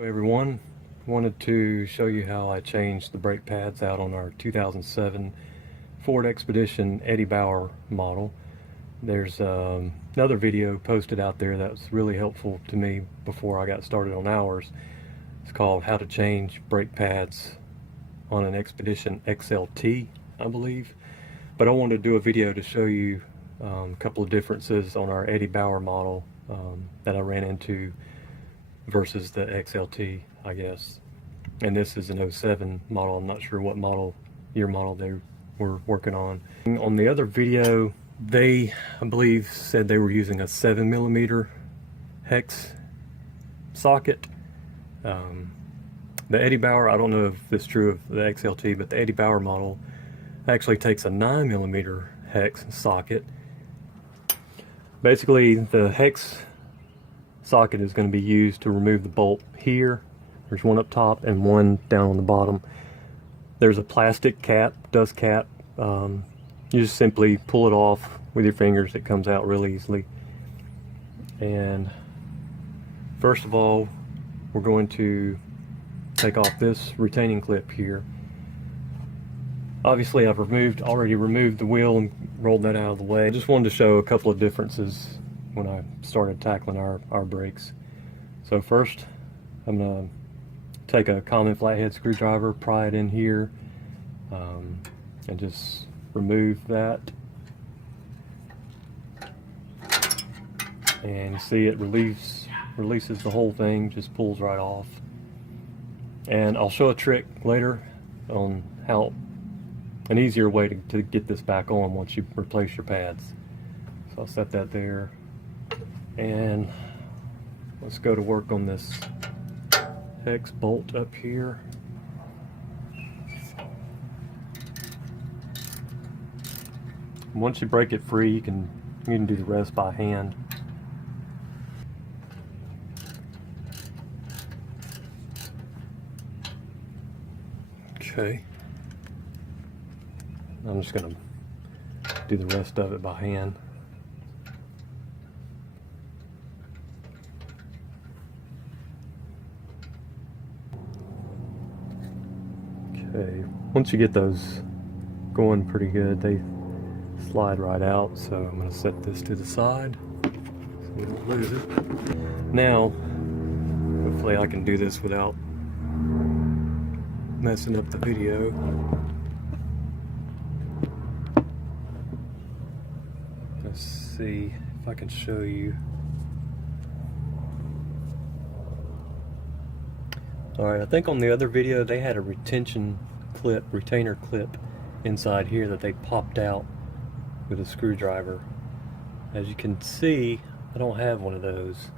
Hello everyone, wanted to show you how I changed the brake pads out on our 2007 Ford Expedition Eddie Bauer model. There's another video posted out there that was really helpful to me before I got started on ours. It's called How to Change Brake Pads on an Expedition XLT, I believe. But I wanted to do a video to show you a couple of differences on our Eddie Bauer model that I ran into versus the XLT, I guess. And this is an 07 model. I'm not sure what year model they were working on. On the other video, they, I believe, said they were using a 7mm hex socket. The Eddie Bauer, I don't know if this is true of the XLT, but the Eddie Bauer model actually takes a 9mm hex socket. Basically, the hex socket is going to be used to remove the bolt here. There's one up top and one down on the bottom. There's a plastic cap, dust cap. You just simply pull it off with your fingers. It comes out really easily. And first of all, we're going to take off this retaining clip here. Obviously, I've already removed the wheel and rolled that out of the way. I just wanted to show a couple of differences when I started tackling our brakes. So first, I'm going to take a common flathead screwdriver, pry it in here, and just remove that. And you see it releases the whole thing, just pulls right off. And I'll show a trick later on how an easier way to get this back on once you replace your pads. So I'll set that there. And let's go to work on this hex bolt up here. Once you break it free, you can do the rest by hand. Okay. I'm just gonna do the rest of it by hand. Okay, once you get those going pretty good, they slide right out, so I'm going to set this to the side so we don't lose it. Now, hopefully I can do this without messing up the video. Let's see if I can show you. Alright, I think on the other video they had a retainer clip inside here that they popped out with a screwdriver. As you can see, I don't have one of those.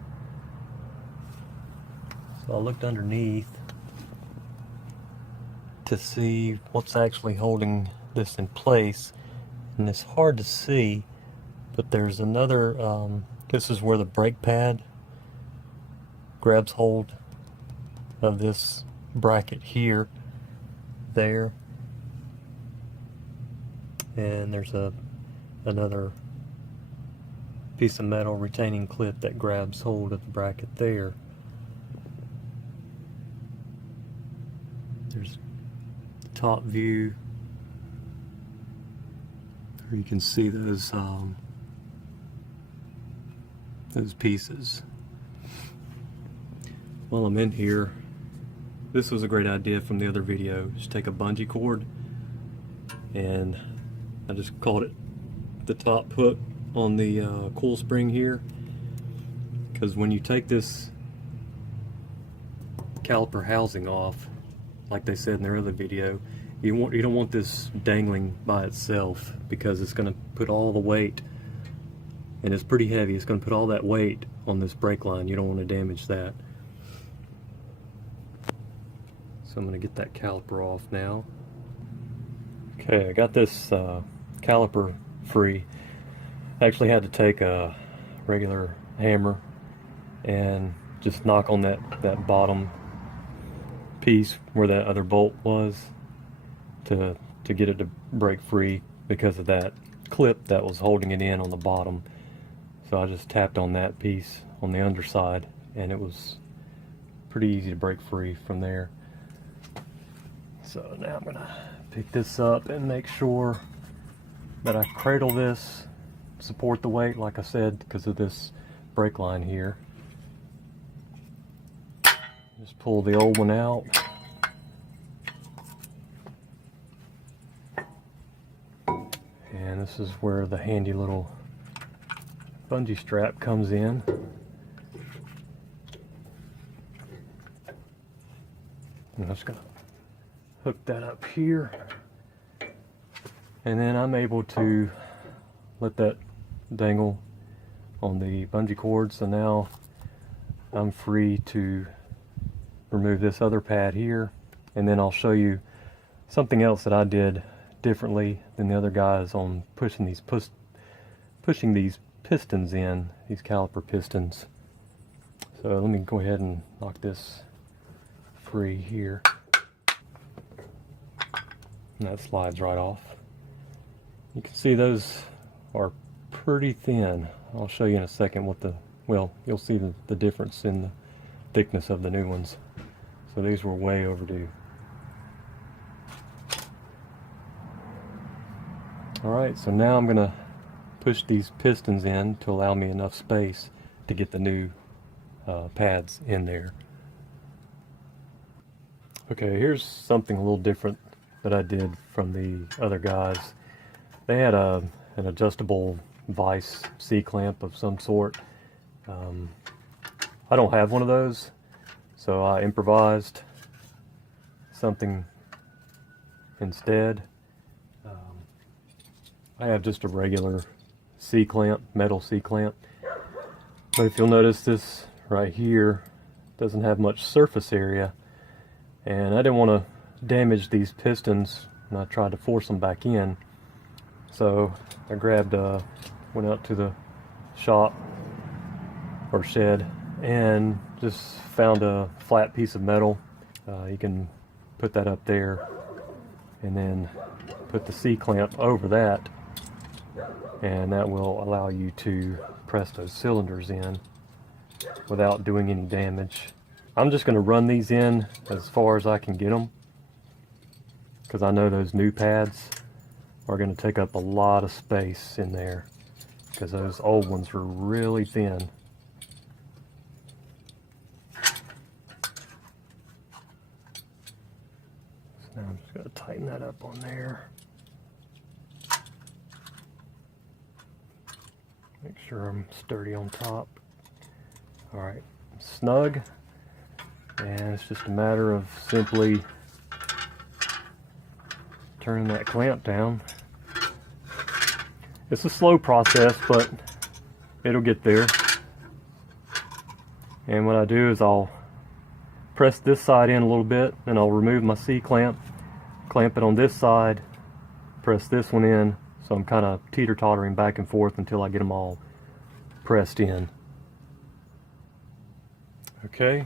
So I looked underneath to see what's actually holding this in place, and it's hard to see, but there's another, this is where the brake pad grabs hold of this bracket here, there, and there's another piece of metal retaining clip that grabs hold of the bracket there. There's the top view where you can see those pieces. While I'm in here, this was a great idea from the other video. Just take a bungee cord, and I just caught it the top hook on the coil spring here, because when you take this caliper housing off, like they said in their other video, you don't want this dangling by itself, because it's going to put all the weight, and it's pretty heavy, it's going to put all that weight on this brake line. You don't want to damage that. So I'm going to get that caliper off now. Okay, I got this caliper free. I actually had to take a regular hammer and just knock on that bottom piece where that other bolt was to get it to break free, because of that clip that was holding it in on the bottom. So I just tapped on that piece on the underside, and it was pretty easy to break free from there. So now I'm gonna pick this up and make sure that I cradle this, support the weight like I said because of this brake line here. Just pull the old one out. And this is where the handy little bungee strap comes in. I'm just gonna hook that up here, and then I'm able to let that dangle on the bungee cord. So now I'm free to remove this other pad here, and then I'll show you something else that I did differently than the other guys on pushing these pistons in, these caliper pistons. So let me go ahead and knock this free here. And that slides right off. You can see those are pretty thin. I'll show you in a second what well, you'll see the difference in the thickness of the new ones. So these were way overdue. Alright, so now I'm gonna push these pistons in to allow me enough space to get the new pads in there. Okay, here's something a little different that I did from the other guys. They had an adjustable vise C-clamp of some sort. I don't have one of those, so I improvised something instead. I have just a regular C-clamp, metal C-clamp. But if you'll notice, this right here doesn't have much surface area, and I didn't want to damage these pistons when I tried to force them back in. So I went out to the shop or shed and just found a flat piece of metal. You can put that up there and then put the C-clamp over that, and that will allow you to press those cylinders in without doing any damage. I'm just going to run these in as far as I can get them, because I know those new pads are going to take up a lot of space in there, because those old ones were really thin. So now I'm just going to tighten that up on there. Make sure I'm sturdy on top. Alright, snug, and it's just a matter of simply turning that clamp down. It's a slow process, but it'll get there. And what I do is I'll press this side in a little bit, and I'll remove my C-clamp, clamp it on this side, press this one in, so I'm kind of teeter-tottering back and forth until I get them all pressed in. Okay,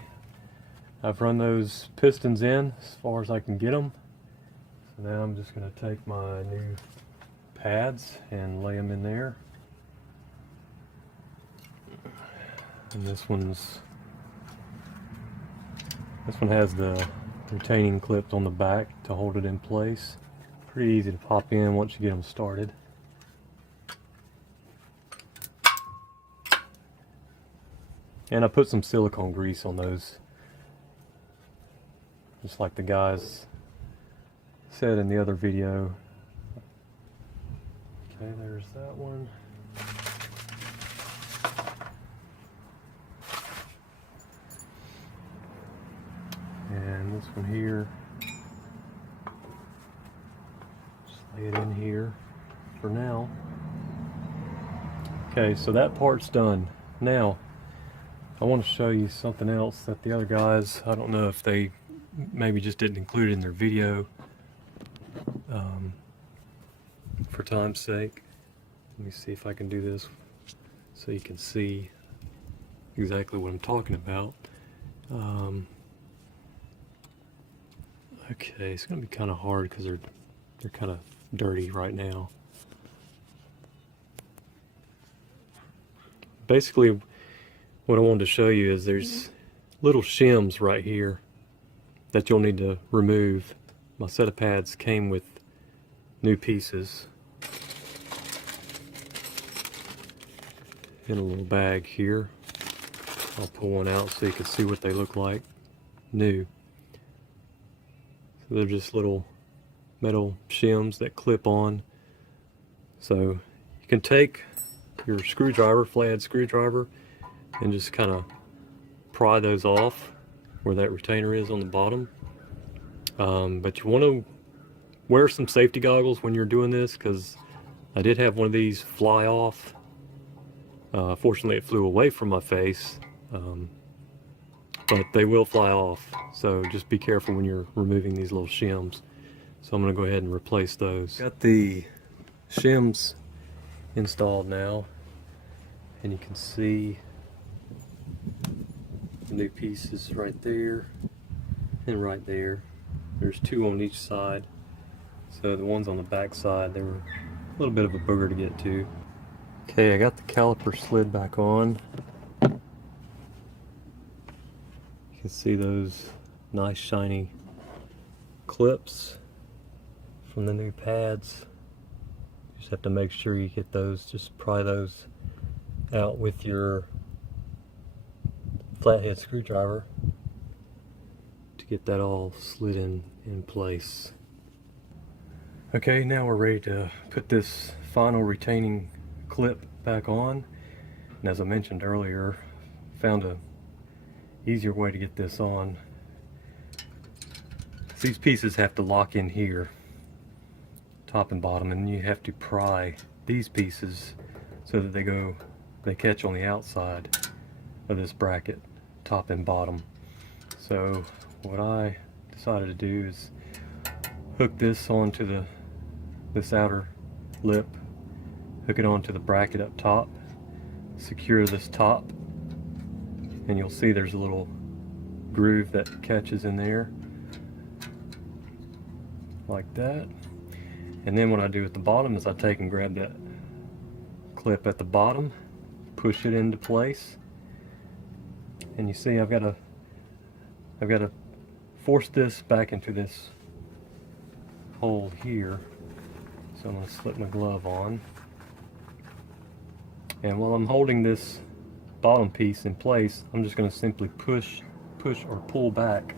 I've run those pistons in as far as I can get them. So now I'm just going to take my new pads and lay them in there. And this one has the retaining clips on the back to hold it in place. Pretty easy to pop in once you get them started. And I put some silicone grease on those, just like the guys said in the other video. Okay, there's that one. And this one here. Just lay it in here for now. Okay, so that part's done. Now, I want to show you something else that the other guys, I don't know if they maybe just didn't include it in their video for time's sake. Let me see if I can do this so you can see exactly what I'm talking about. Okay, it's going to be kind of hard because they're kind of dirty right now. Basically, what I wanted to show you is there's little shims right here that you'll need to remove. My set of pads came with new pieces in a little bag here. I'll pull one out so you can see what they look like new. So they're just little metal shims that clip on. So you can take your screwdriver, flathead screwdriver, and just kind of pry those off where that retainer is on the bottom. But you want to wear some safety goggles when you're doing this, because I did have one of these fly off. Fortunately, it flew away from my face, but they will fly off. So just be careful when you're removing these little shims. So I'm going to go ahead and replace those. Got the shims installed now, and you can see the new pieces right there and right there. There's two on each side. So the ones on the back side, they were a little bit of a booger to get to. Okay, I got the caliper slid back on. You can see those nice shiny clips from the new pads. You just have to make sure you get those, just pry those out with your flathead screwdriver to get that all slid in place. Okay, now we're ready to put this final retaining clip back on. And as I mentioned earlier, found a easier way to get this on. These pieces have to lock in here, top and bottom, and you have to pry these pieces so that they catch on the outside of this bracket, top and bottom. So what I decided to do is hook this onto this outer lip, hook it onto the bracket up top, secure this top, and you'll see there's a little groove that catches in there like that. And then what I do at the bottom is I take and grab that clip at the bottom, push it into place, and you see I've got to force this back into this hole here. So I'm going to slip my glove on, and while I'm holding this bottom piece in place, I'm just going to simply push or pull back.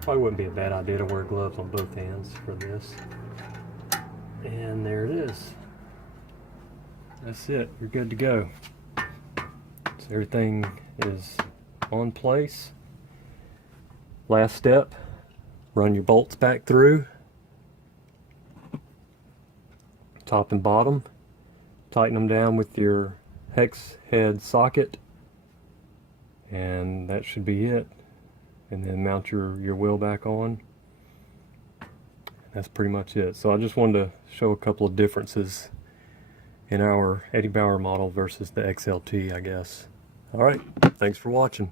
Probably wouldn't be a bad idea to wear gloves on both hands for this. And there it is. That's it. You're good to go. So everything is on place. Last step, run your bolts back through, top and bottom, tighten them down with your hex head socket, and that should be it. And then mount your wheel back on. That's pretty much it. So I just wanted to show a couple of differences in our Eddie Bauer model versus the XLT, I guess. Alright, thanks for watching.